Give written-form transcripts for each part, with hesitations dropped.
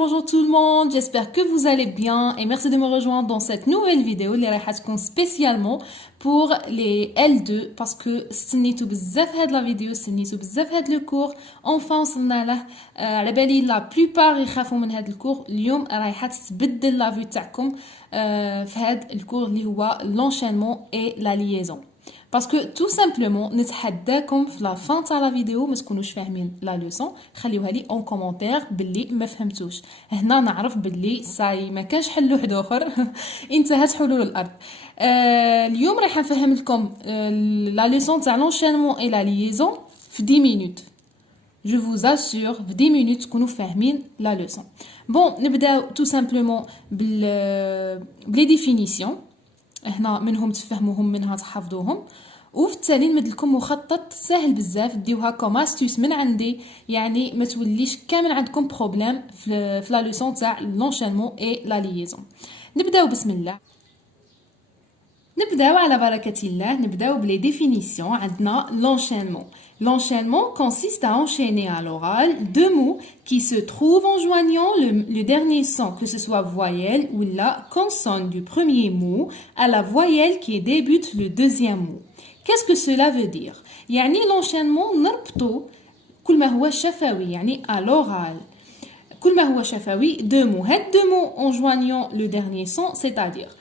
Bonjour tout le monde, j'espère que vous allez bien et merci de me rejoindre dans cette nouvelle vidéo اللي راح تكون spécialement pour les L2 parce que استنيتو بزاف هاد لا فيديو استنيتو بزاف هاد لو كور enfin وصلنا له على بالي لا plupart يخافوا من هاد الكور اليوم رايحه تبدل لا فيو تاعكم في هاد الكور اللي هو l'enchaînement et la liaison parce que tout simplement نتحداكم في لا فان تاع لا فيديو ما تكونوش فاهمين لا لوسون خليوها لي اون كومونتير باللي ما فهمتوش هنا نعرف باللي ساي ما كانش حل واحد اخر انتهت حلول الارض اليوم راح نفهم لكم لا لوسون تاع لونشينمون اي لا ليزون في 10 مينوت je vous assure في 10 مينوت تكونوا فاهمين لا لوسون بون نبداو tout simplement بلي ديفينيسيون هنا منهم تفهموهم منها تحفظوهم وفي التالي نمد لكم مخطط سهل بزاف ديوها كوم استوس من عندي يعني ما توليش كامل عندكم بروبليم في لا لوسون تاع لونشينمون اي لا ليزون نبداو بسم الله نبداو على بركة الله نبداو بلي ديفينيسيون عندنا l'enchaînement. L'enchaînement consiste à enchaîner à l'oral deux mots qui se trouvent en joignant le dernier son, que ce soit voyelle ou la consonne du premier mot à la voyelle qui débute le deuxième mot. Qu'est-ce que cela veut dire? يعني l'enchaînement نربطو كل ما هو شفوي يعني à l'oral. كل ما هو شفوي deux mots. هاد deux mots en joignant le dernier son, c'est-à-dire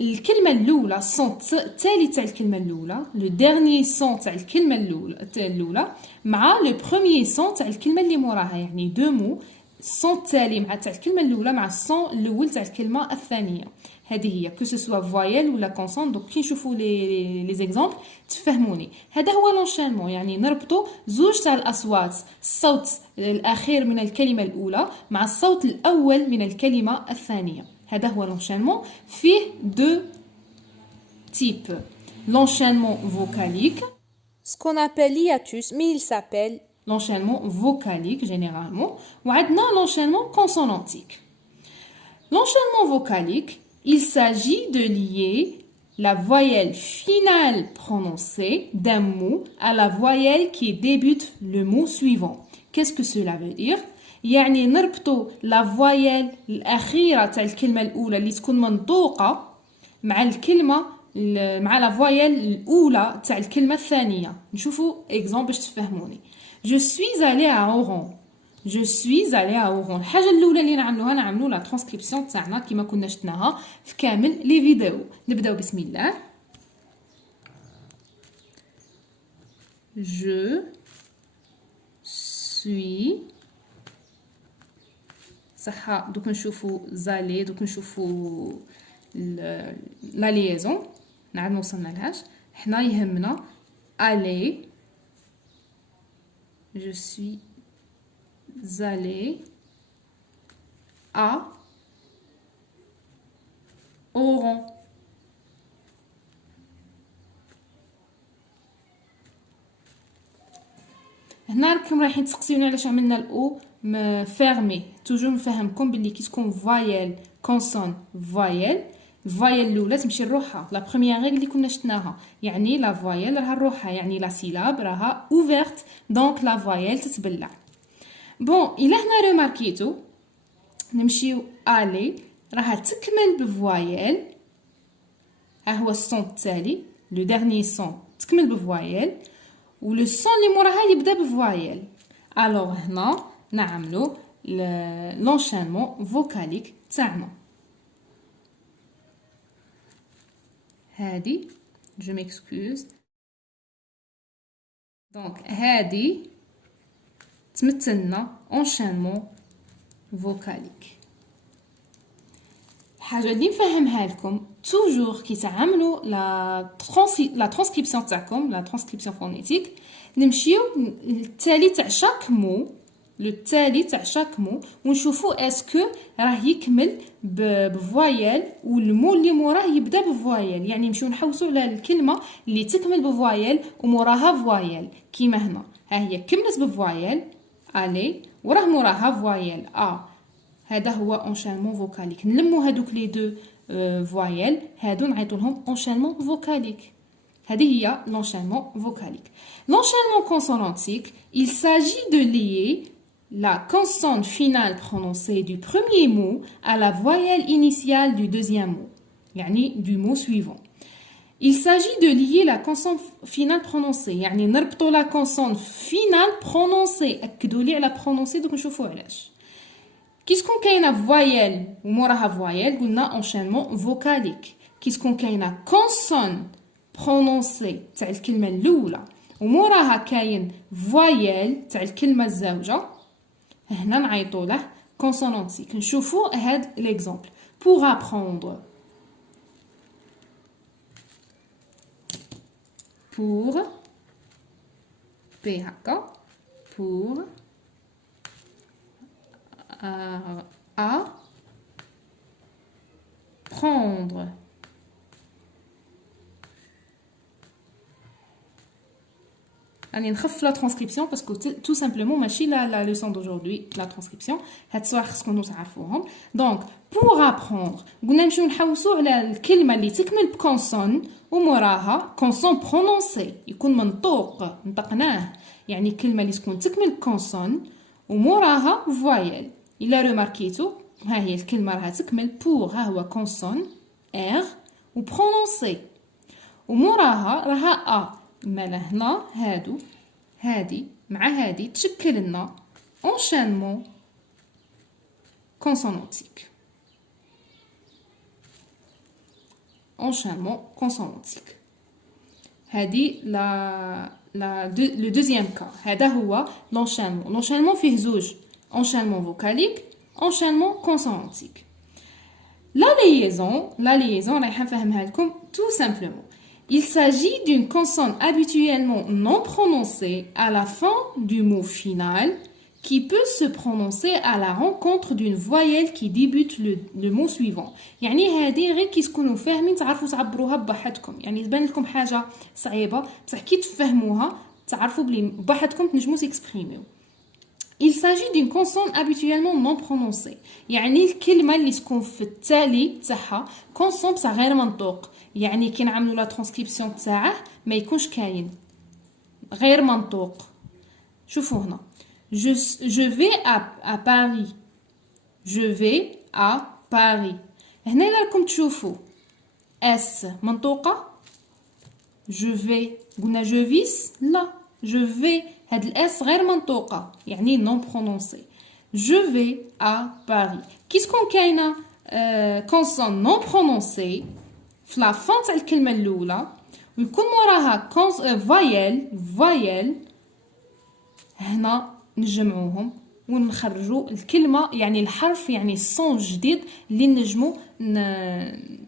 الكلمة الأولى الصون التالي تاع الكلمة الأولى لو ديرني صون تاع الكلمة الأولى مع لو بروميي صون تاع الكلمة اللي موراها يعني دو مو الصون التالي مع تاع الكلمة الأولى مع الصون الأول تاع الكلمة الثانية هذه هي كو سوسوا فوايل ولا كونسون دونك كي نشوفوا لي زيكزامبل تفهموني هذا هو لونشينمون يعني نربطوا زوج تاع الأصوات الصوت الأخير من الكلمة الأولى مع الصوت الأول من الكلمة الثانية هذا هو l'enchaînement فيه deux types l'enchaînement vocalique ce qu'on appelle l'hiatus mais il s'appelle l'enchaînement vocalique généralement وعندنا l'enchaînement consonantique l'enchaînement vocalique il s'agit de lier la voyelle finale prononcée d'un mot à la voyelle qui débute le mot suivant qu'est-ce que cela veut dire يعني نربطوا لا فوايل الاخيره تاع الكلمه الاولى اللي تكون منطوقه مع الكلمه مع لا فوايل الاولى تاع الكلمه الثانيه نشوفوا اكزامبل باش تفهموني je suis allé à Oran je suis allé à Oran الحاجه الاولى اللي نعملوا لا ترانسكريبسيون تاعنا كيما كنا شفناها في كامل لي فيديو نبداو بسم الله je suis صح دوك نشوفوا زالي دوك نشوفوا لا ليزون نعاد ما وصلنا لهاش حنا يهمنا aller je suis allé à Oran هنا راكم رايحين تسقسيوني علاش عملنا الاو فيرمي توجور نفهمكم باللي كي تكون فوايل كونسون فوايل الفوايل الاولى تمشي لروحها لا بروميير ريغل اللي كنا شفناها يعني لا فوايل راها لروحها يعني لا سيلاب راها اوفيرت دونك لا فوايل تتبلع بون الا هنا ريماركيتو نمشيو الي راها تكمل بفوايل ها هو الصون التالي لو ديرني صون تكمل بفوايل ولو صون اللي موراها يبدا بفوايل الوغ هنا نعملو l'enchaînement vocalique تاعنا هادي je m'excuse دونك هادي تمثلنا enchaînement vocalique الحاجه اللي نفهمها لكم توجور كي تعملوا لا ترانسكريبسيون تاعكم لا ترانسكريبسيون فونيتيك نمشيو التالي تاع شاك مو التالي تاع شاك مو ونشوفوا اسكو راه يكمل بفوايل والمو اللي موراه يبدا بفوايل. يعني نمشيو نحوسوا على الكلمه اللي تكمل بفوايل وموراها فوايل. كيما هنا ها هي كملت بفوايل الي وراه موراها فوايل هذا هو انشانمون فوكاليك. نلموا هذوك لي دو فوايل هادو نعيطوا لهم انشانمون فوكاليك. هذه هي l'enchaînement vocalique. L'enchaînement consonantique, il s'agit de lier la consonne finale prononcée du premier mot à la voyelle initiale du deuxième mot, يعني du mot suivant. Il s'agit de lier la consonne finale prononcée, يعني نربطوا la consonne finale prononcée. أكدوا لي على prononcée دوك نشوفوا علاش. كيسكون كاينه voyelle وموراها voyelle قلنا enchaînement vocalique. كيسكون كاينه consonne prononcé تاع الكلمه الاولى وموراها كاين فوايل تاع الكلمه الزوجه هنا نعيطوا له كونسونانتيك. نشوفوا هاد ليكزامبل. pour apprendre pour ب هكا pour apprendre راني نخف لا ترانسكريبسيون باسكو تو سامبلومون ماشي لا ليسون دaujourd'hui لا ترانسكريبسيون. هاد الصوالح خصكم تعرفوهم. دونك بور ابروندر قلنا نمشيو نحوسوا على الكلمه اللي تكمل بكونسون وموراها كونسون برونونسي يكون منطوق نطقناه. يعني الكلمه اللي تكون تكمل بكونسون وموراها فوايل. الا ريماركيتو ها هي الكلمه راها تكمل بور ها هو كونسون ار وبرونونسي وموراها راها مالا هنا هادو هادي مع هادي تشكل لنا انشانمون كونسونانتيك. انشانمون كونسونانتيك هادي لو دوزيام كا. هذا هو لونشانمون. لونشانمون فيه زوج انشانمون فوكاليك انشانمون كونسونانتيك. لا لييزون رايحه نفهمها لكم تو سامبلومون. Il s'agit d'une consonne habituellement non prononcée à la fin du mot final qui peut se prononcer à la rencontre d'une voyelle qui débute le mot suivant. يعني هذه غير كي تكونوا فاهمين تعرفوا تعبروها بوحدكم. يعني تبان لكم حاجه صعيبه بصح كي تفهموها تعرفوا بلي بوحدكم تنجموا تكسبريميو. Il s'agit d'une consonne habituellement non prononcée. يعني الكلمه اللي تكون في التالي تاعها كونسون بصح غير منطوق. يعني كي نعملوا لا ترانسكريبسيون تاعه ما يكونش كاين غير منطوق. شوفوا هنا je vais à Paris. je vais à Paris. هنا راكم تشوفوا اس منطوقه. je vais قلنا je vis لا je vais هاد الاس غير منطوقه يعني نون برونونسي. je vais à Paris. كي تكون كاينه كونسون نون برونونسي في لا فون تاع الكلمه الاولى ويكون موراها فوايل هنا نجمعوهم ونخرجوا الكلمه يعني الحرف يعني الصون جديد اللي نجمو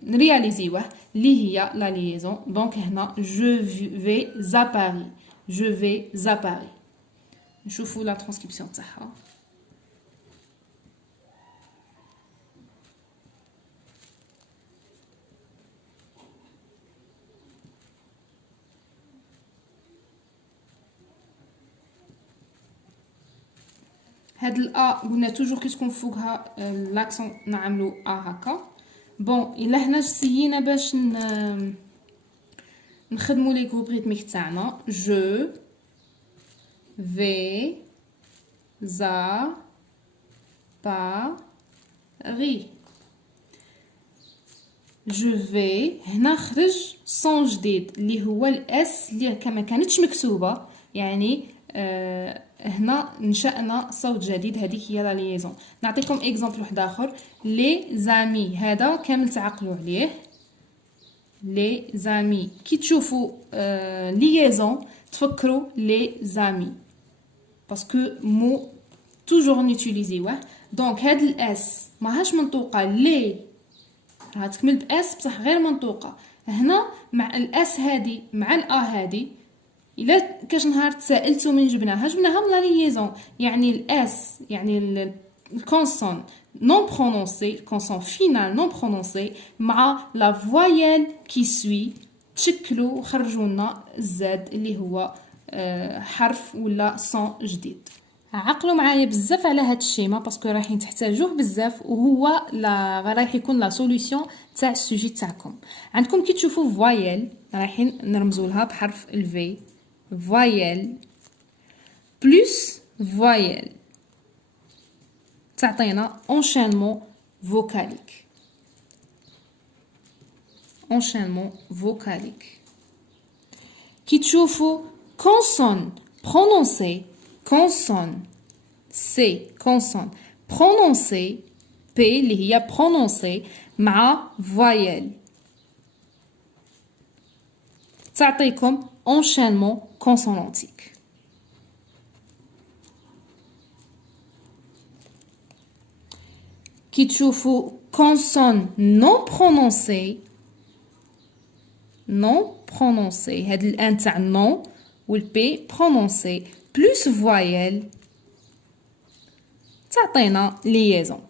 نرياليزيوه اللي هي لا ليزون. دونك هنا je vais à Paris. je vais à Paris. نشوفوا لا ترانسكريبسيون تاعها. هاد الا قلنا توجور كي تكون فوقها لاكسون نعملو هكا. بون الا هنا سيينا باش نخدموا لي غروب ريتميك تاعنا. جو في زا باري. جو في هنا خرج صون جديد اللي هو الاس اللي كما كانتش مكتوبه. يعني هنا نشأنا صوت جديد. هذيك هي لا ليزون. نعطيكم اكزامبل واحد اخر. لي زامي هذا كامل تعقلوا عليه. لي زامي كي تشوفوا ليزون تفكروا لي زامي باسكو مو توجور نيوتيليزيوه. دونك هاد الاس ماهاش منطوقه. لي راها تكمل باس بصح غير منطوقه. هنا مع الاس هادي مع الا هادي الا كاش نهار تسائلتو من جبناها من لا ليزون، يعني الاس يعني الكونسون non prononcé, consonne finale non prononcé مع la voyelle qui suit تشكلوا وخرجوا لنا الزاد اللي هو حرف ولا صون جديد. عقلوا معايا بزاف على هاد الشيما باسكو رايحين تحتاجوه بزاف، وهو رايح يكون لا سوليوشن تاع السوجي تاعكم. عندكم كي تشوفوا فوايل رايحين نرمزوا لها بحرف الفي، فوايل بلس فوايل تعطينا enchaînement vocalique. enchaînement vocalique. كي تشوفوا consonne prononcée، consonne C consonne prononcée P اللي هي prononcée مع voyelle تعطيكم enchaînement consonantique. كي تشوفوا consonne non prononcée، non prononcée هاد الان تاع non والبي prononcée plus voyelle تعطينا liaison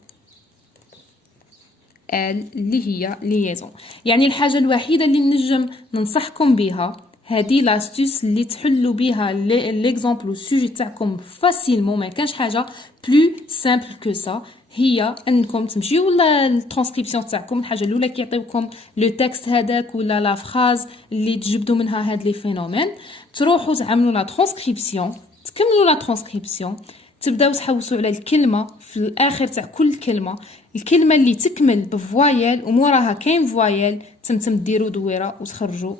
اللي هي liaison. يعني الحاجة الوحيدة اللي نجم ننصحكم بها هذه لاستوس اللي تحلوا بها ليكزامبل والسوجي تاعكم فاسيلمون، ما كانش حاجة بلو سامبل كو سا، هي انكم تمشيو للترانسكريبسيون تاعكم. الحاجه الاولى كيعطيوكم لو تكست هذاك ولا لا فراز اللي تجبدوا منها هاد لي فينومين، تروحوا تعملوا لا ترانسكريبسيون، تكملوا لا ترانسكريبسيون، تبداو تحوسوا على الكلمه في الاخر تاع كل كلمه، الكلمه اللي تكمل بفوايل وموراها كاين فوايل، تمتم ديروا دويره وتخرجوا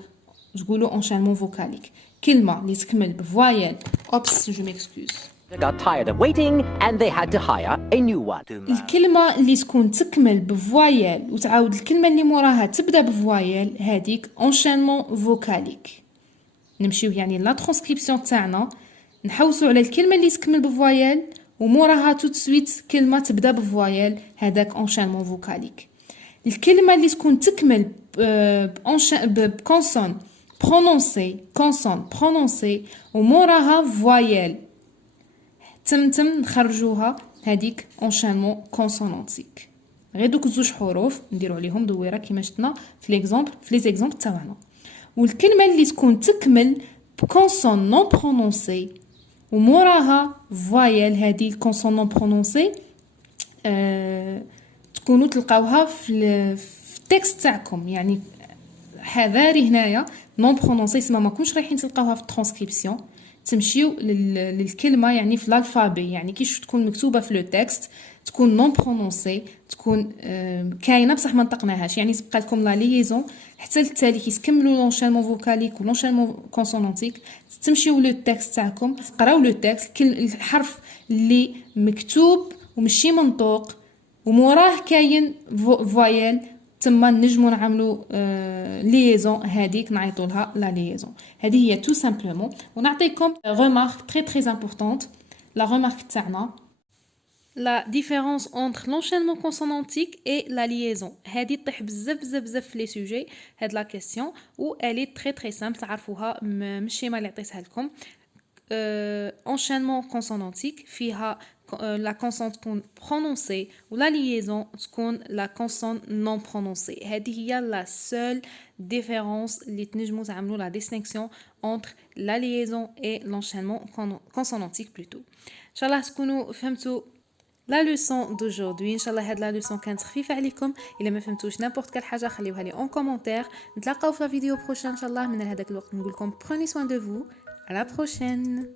تقولوا انشانمون فوكاليك. كلمه اللي تكمل بفوايل اوبس جو ميكسكوز They got tired of waiting and they had to hire a new one. الكلمة اللي تكون تكمل بفوايل وتعاود الكلمة اللي موراها تبدا بفوايل هذيك enchaînement vocalique. نمشيو يعني لا ترانسكريبسيون تاعنا نحوسوا على الكلمة اللي تكمل بفوايل وموراها تو سويت كلمة تبدا بفوايل، هذاك enchaînement vocalique. الكلمة اللي تكون تكمل بكونسون برونونسي، كونسون برونونسي وموراها فوايل تمتم نخرجوها، هذيك انشانمون كونسونانتيك. غير دوك زوج حروف نديروا عليهم دويره كيما شفنا في ليكزامبل في لي زيكزامبل تاعنا. والكلمه اللي تكون تكمل بكونسون نون برونونسي وموراها فوايل، هذه كونسون نون برونونسي تكونوا تلقاوها في التكست تاعكم. يعني حذاري هنايا نون برونونسي سما ما كونش رايحين تلقاوها في الترانسكريبسيون، تمشيو للكلمه يعني في الالفابي، يعني كيش تكون مكتوبه في لو تكست تكون نون برونونسي، تكون كاينه بصح ما نطقناهاش، يعني تبقى لكم لا ليزون حتى للتالي كي تكملوا لونشانمون فوكاليك ولونشانمون كونسونانتيك تمشيو لو تكست تاعكم تقراو لو تكست، الحرف اللي مكتوب ومشي منطوق وموراه كاين فوايل تما نجمو نعملو ليزون، هذيك نعيطوا لها لا ليزون. هذه هي تو سامبلومون. ونعطيكم remarque très très importante. La remarque تاعنا la différence entre l'enchaînement consonantique et la liaison. هذه تطيح بزاف بزاف بزاف في لي سوجي هاد لا كيسيون و elle est très très simple تعرفوها من الشيما اللي عطيتها لكم. enchaînement consonantique فيها la consonne تكون prononcée و la liaison تكون la consonne non prononcée. هذه هي la seule différence اللي تنجموا تعملوا la distinction entre la liaison et l'enchaînement consonantique plutôt. ان شاء الله تكونوا فهمتوا لا لوسون d'aujourd'hui. ان شاء الله هاد لا لوسون كانت خفيفه عليكم. الا ما فهمتوش نيمبورط كال حاجه خليوها لي اون كومونتير. نتلاقاو في فيديو بروشين ان شاء الله. من هذاك الوقت نقول لكم prenez soin de vous. À la prochaine.